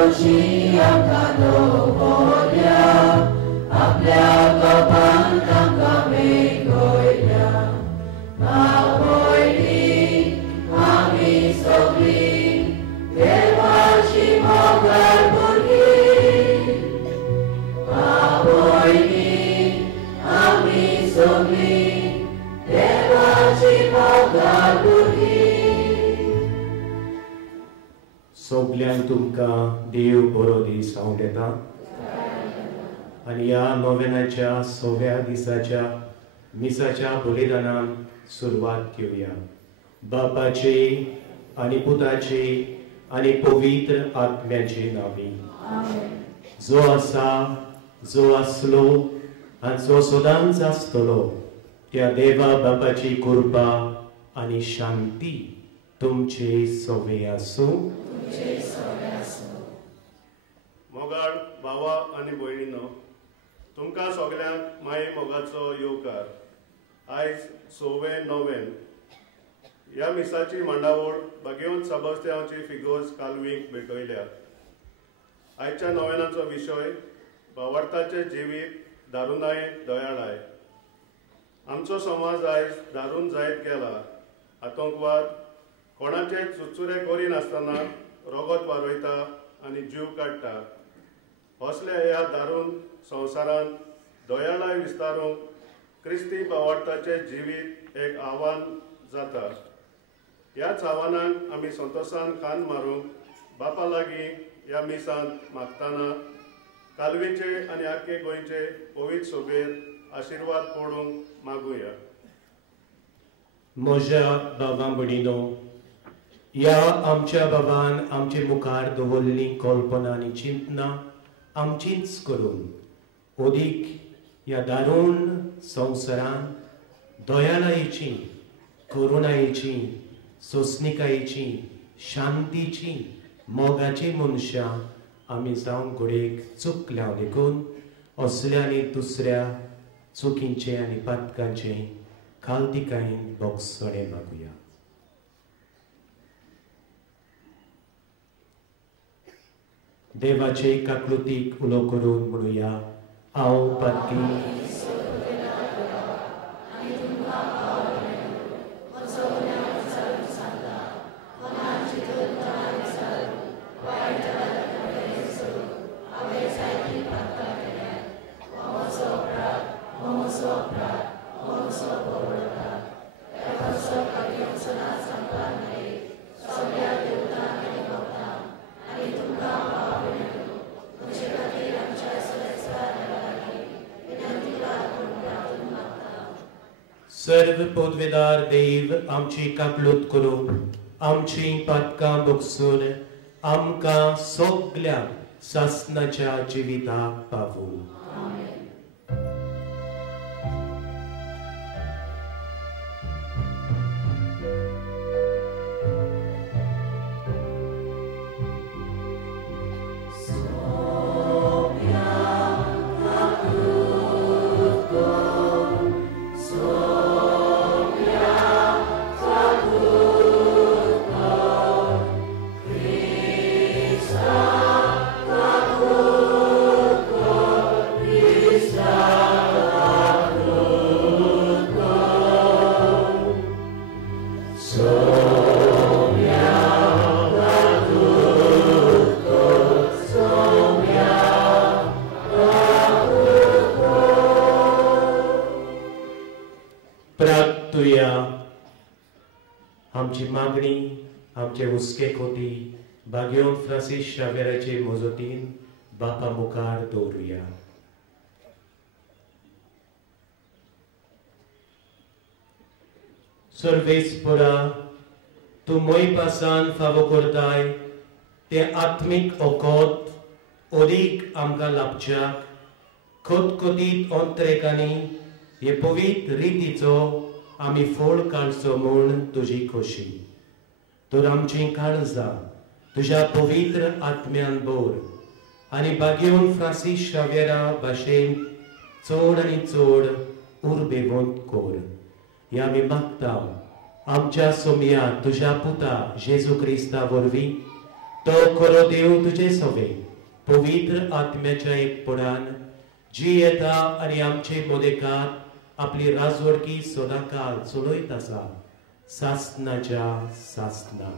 दोशी आमकां दवरल्या आपल्या कोपान तांकां मेळयल्या बाबोयली आमी सगळीं देवाची मोगाळ भुरगीं बाबोयली आमी सगळीं देवाची मोगाळ भुरगीं सगळ्यांक तुमकां देव बरो दीस हांव दिता आनी ह्या नोवेनाच्या 6व्या दिसाच्या मिसाच्या बलिदानान सुरवात घेवया बापाचे आनी पुताचे आनी पवित्र आत्म्याचे नांवी जो आसा जो आसलो आनी जो सदांच आसतलो त्या देवा बापाची कृपा आनी शांती तुमचे सवे आसूं मोगाळ भावा आनी भयणीनो तुमकां सगळ्यांक माये मोगाचो येवकार आयज 6वें नोवेन ह्या मिसाची मांडावळ बागेवन साबास्त्यांवाची फिगोर्स कालवीक भेटयल्या आयच्या नोवेनाचो विशय भावार्थाचे जिवीत दारुणाय दयाळाय आमचो समाज आयज दारून जायत गेला आतंकवाद कोणाचे चुचुरे करिनासतना रगत वारयता आनी जीव काडटा असल्या ह्या दारून संवसारांत दयाळाय विस्तारूंक क्रिस्ती भावार्थाचे जिवीत एक आव्हान जाता ह्याच आव्हानाक आमी संतोशान कान मारूंक बापा लागीं ह्या मिसांत मागतना कालवेचे आनी आख्खे गोंयचे पवित्र सोबेर आशिर्वाद पडूंक मागुया म्हज्या बाबा भयणीनो ह्या आमच्या बाबान आमचे मुखार दवरली कल्पना आनी चिंतनां आमचीच करून ओदीक ह्या दारूण संवसारांत दयाळायेची करुणायेची सोंसणिकायेची शांतीची मोगाची मनशां आमी जावंक घडयेक चुकल्या देखून असल्या आनी दुसऱ्या चुकींचे आनी पातकांचे खालतिकायेन बोगसणे मागुया देवाचे काकलुतीक उलो करून म्हणुया हांव पातकी सर्व पदवेदार देव आमची काकलूत करून आमची पातकां बोगसून आमकां सगळ्या सासणाच्या जिविताक पावूं आमची मागणी आमचे हुस्के कोती भाग्योन फ्रांसीस शावेराचे मोजतीन बापा मुखार दवरुया सर्वेस्परा तू मोई पासान फावो करताय ते आत्मीक ओकोत ओदीक आमकां लाभच्याक खोतखोतीत अंतरेकांनी हे पवित्र रितीचो आमी फळ काडचो म्हूण तुजी खोशी तर आमची काळजां तुज्या पवित्र आत्म्यान भर आनी बागेवन फ्रांसीस शावेरा भाशेन चड आनी चड उर्बेवंत कोर ह्या आमी मागता आमच्या सोम्या तुज्या पुता जेजू क्रिस्ता वरवीं तो खरो देव तुझे सवे पवित्र आत्म्याच्या एकपणान जी येता आनी आमचे मोदेकात आपली राजवडकी सदांकाळ चलयत आसा सासनाच्या सासना.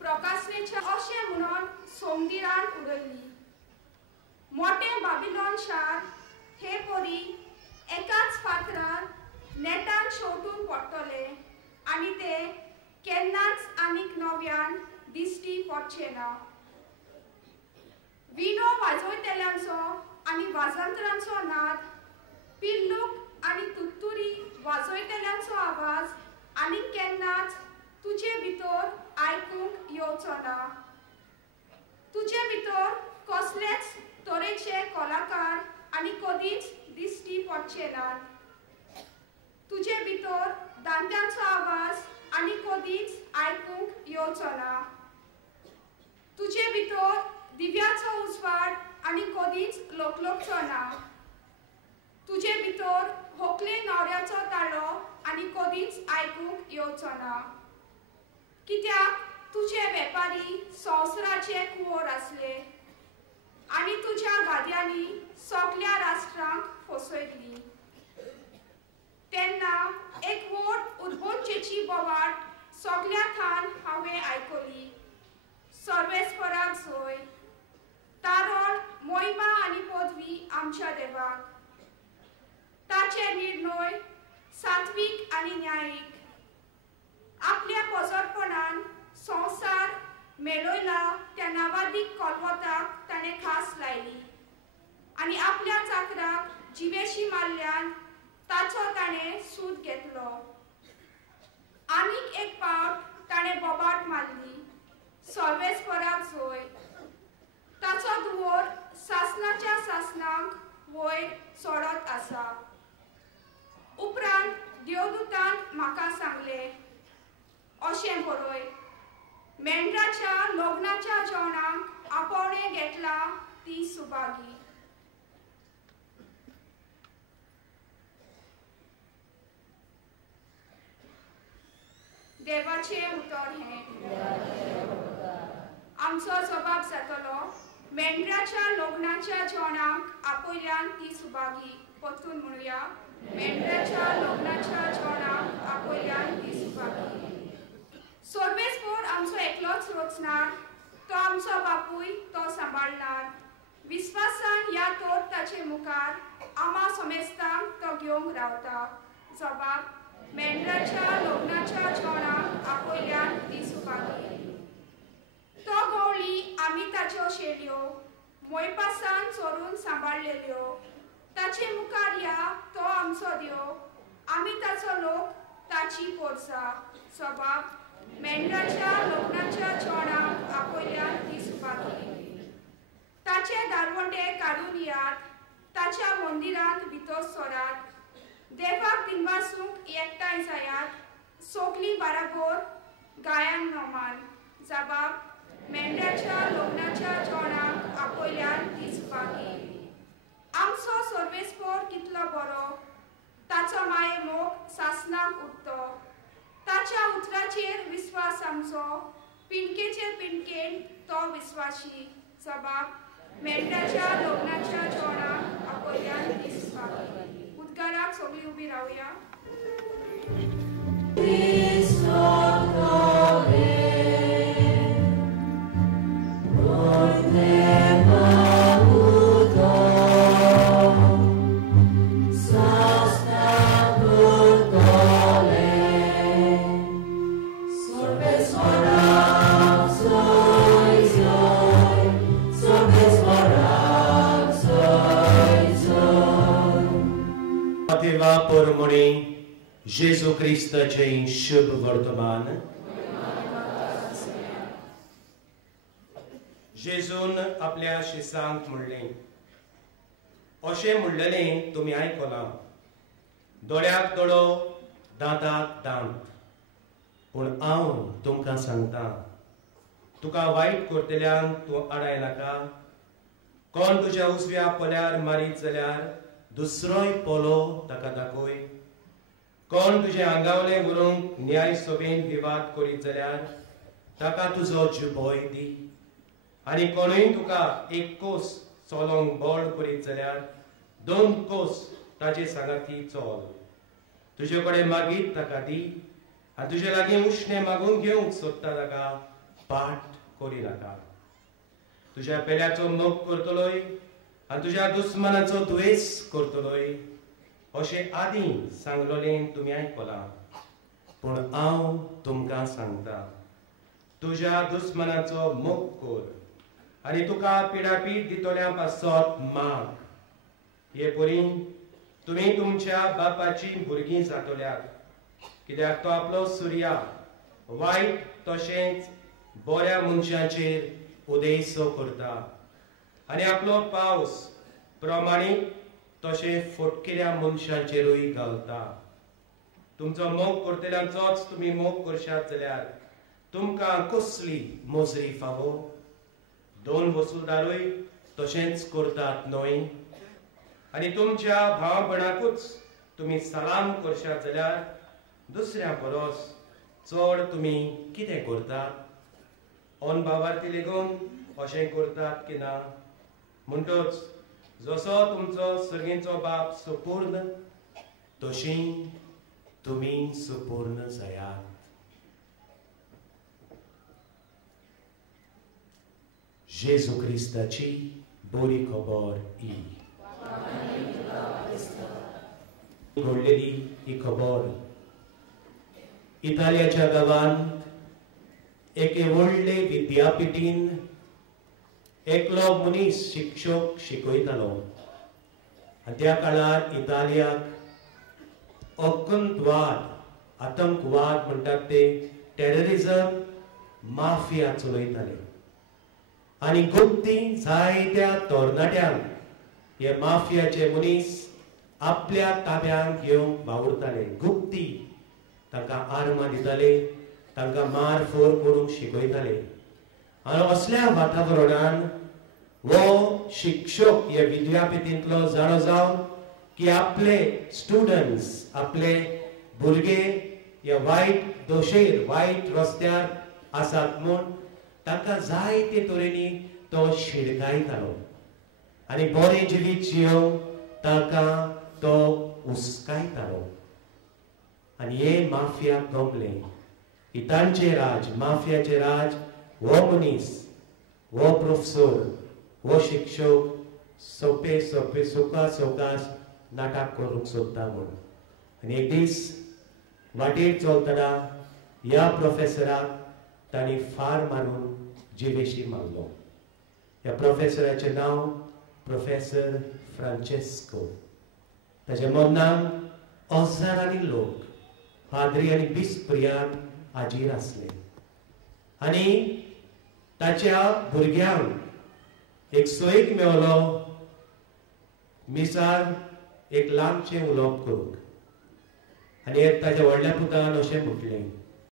प्रकाशनेच्या अशें म्हणून सोमदिरान उडयली. मोठे बाबिलोन शार हे परी एकाच फातरार नेटान शेवटून पडटले आनी ते केन्नाच आनीक नव्यान दिश्टी पडचे ना. विणो वाजयतल्यांचो आनी वाजंत्रांचो नाद, पिल्लूक आनी तुत्तुरी वाजयतल्यांचो आवाज आनीक केन्नाच तुजे भितर आयकूंक येवचो ना. तुजे भितर कसलेच तरेचे कलाकार आनी कधीच दिश्टी पडचे नात. तुजे भितर दांत्यांचो आवाज आनी कधीच आयकूंक येवचो ना. तुजे भितर दिव्याचो उजवाड आनी कधीच लोकलोकचो ना. तुजे भितर व्हंकले न्हवऱ्याचो ताळो आनी कधीच आयकूंक येवचो ना. कित्याक तुजे वेपारी संवसाराचे कुंवर आसले आनी तुज्या गाद्यांनी सगळ्या राष्ट्रांक फसयल्ली. तेन्ना एक व्हड उदबोंचेची बोवाट सगळ्या थान हांवें आयकली. सर्वेस्पराक जय. तारण, मोहिमा आनी पदवी आमच्या देवाक. ताचे निर्णय सात्वीक आनी न्यायीक. आपल्या पजरपणान संवसार मेळयला त्या नावादीक कलवताक ताणें खास लायली आनी आपल्या चाकराक जिवेशी मारल्यान ताचो ताणें सूद घेतलो. आनीक एक पावट ताणें बोबाट मारली. सर्वेस्पराक जय. ताचो धुंवर सासनाच्या सासनांक वयर चडत आसा. उपरांत देवदूतान म्हाका सांगलें, अशें बरय, मेंढराच्या लग्नाच्या जेवणाक आपोवणें घेतला ती सुभागी. देवाचे उतर हें. आमचो जबाब जातलो, मेंढराच्या लग्नाच्या जेवणाक आपयल्यान ती सुभागी. परतून म्हणुया, मेंढराच्या लग्नाच्या जेवणाक आपयल्यान ती सुभागी. सर्वेस्पर आमचो एकलोच रचणार, तो आमचो बापूय तो सांबाळणार. विस्वासान या तोर ताचे मुखार आमा समेस्तांक तो घेवंक रावता. जबाब, मेंढराच्या लग्नाच्या जेवणाक आपयल्यान ती सुभागी. तो गवळी आमी ताच्यो शेळयो मोयपासान चोरून सांबाळलेल्यो. ताचे मुखार या तो आमचो देव, आमी ताचो लोक, ताची पोरसां. जबाब, मेंढराच्या लग्नाच्या जेवणाक आपयल्यान ती सुभागी. ताचे दारवंडे काडून यात, ताच्या मंदिरांत भितर सरात. देवाक दिनवासूंक एकठांय जायात, सगळीं बाराबोर गायन नोमान. जबाब, मेंढराच्या लग्नाच्या जेवणाक आपयल्यान ती सुभागी. आमचो सर्वेस्पर कितलो बरो, ताचो माये मोग सासनाक उरतो. ताच्या उतराचेर विस्वास आमचो, पिणकेचेर पिणकेन तो विस्वासी. जबाब, मेंढराच्या लग्नाच्या जेवणाक आपयल्यान ती सुभागी. उद्गाराक सगळीं उबी रावया. Gesù Cristaचे शुभ वर्तमान. जेजून आपल्या शिसांक म्हणलें, अशें म्हणलेलें तुमी आयकलां, दोळ्याक दोळो दांताक दांत. पूण हांव तुमकां सांगतां, तुका वायट करतल्यांक तूं आडाय नाका. कोण तुज्या उजव्या पोल्यार मारीत जाल्यार दुसरोय पोलो ताका दाखय. कोण तुजे आंगावले व्हरूंक न्याय सभेन विवाद करीत जाल्यार ताका तुजो जुबोय दी. आनी कोणूय तुका एक कोस चलोंक बोड करीत जाल्यार 2 कोस ताचे सांगाती चल. तुजे कडेन मागीत ताका दी. आनी तुजे लागीं उश्णें मागून घेवंक सोदता ताका पाट करी नाका. तुज्या पेल्याचो मोग करतलोय आनी तुज्या दुस्मनाचो दुयेस करतलोय अशें आदीं सांगलोलें तुमी आयकलां. पूण हांव तुमकां सांगता, तुज्या दुस्मनाचो मोग कर आनी तुका पिडापीड दितोल्या पासत माग. हे परीन तुमी तुमच्या बापाची भुरगीं जातल्यात, कित्याक तो आपलो सुर्या वायट तशेंच बऱ्या मनशांचेर उदेसो करता आनी आपलो पावस प्रमाणीक तशें फटकिऱ्या मनशांचेरूय घालता. तुमचो मोग करतल्यांचोच तुमी मोग करशात जाल्यार तुमकां कसली मोजरी फावो? 2 वसूलदारूय तशेंच करतात न्हय? आनी तुमच्या भाव भयणाकूच तुमी सलाम करशात जाल्यार दुसऱ्या परस चड तुमी कितें करतात? ओन भावार्थी लेगून अशें करतात की ना? म्हणटच जसो तुमचो सर्गेचो बाप सुपूर्ण तशीं तुमी सुपूर्ण जायात. जेजू क्रिस्ताची बरी खबर ही. घडलेली ही खबर इटालियाच्या गांवांत एके व्हडले विद्यापिठीन एकलो मनीस शिक्षक शिकयतालो. आनी त्या काळार इटालियाक अकंतवाद आतंकवाद म्हणटात ते टेररिझम माफिया चलयताले. आनी गुप्ती जायत्या तरणाट्यांक हे माफियाचे मनीस आपल्या ताब्यांत घेवंक वावुरताले. गुप्ती तांकां आर्मां दिताले, तांकां मारफोर करूंक शिकयताले. आनी असल्या वातावरणान वो शिक्षक ह्या विद्यापिठींतलो जाणो जावन की आपले स्टुडंट्स आपले भुरगे ह्या वायट दोशेर वायट रस्त्यार आसात म्हूण तांकां जायते तरेनी तो शिडकायतालो आनी बरें जिवीत जियोवंक तांकां तो हुस्कायतालो. आनी हे माफियाक गमलें की तांचे राज माफियाचे राज वो मनीस वो प्रोफेसर वो शिक्षक सोपे सोपे सुका सोकास नाटक करूंक सोदता म्हूण. आनी एक दीस वाटेर चलतना ह्या प्रोफेसराक तांणी फार मारून जिवेशी मारलो. ह्या प्रोफेसराचें नांव प्रोफेसर फ्रांचेस्को. ताच्या मरणाक हजारांनी लोक पाद्री आनी बिस्प्रियान हाजीर आसले. आनी ताच्या भुरग्यांक एक सोयीक मेवलो मिसार एक ल्हानशें उलोवप करूंक. आनी ताच्या व्हडल्या पुतान अशें म्हटलें,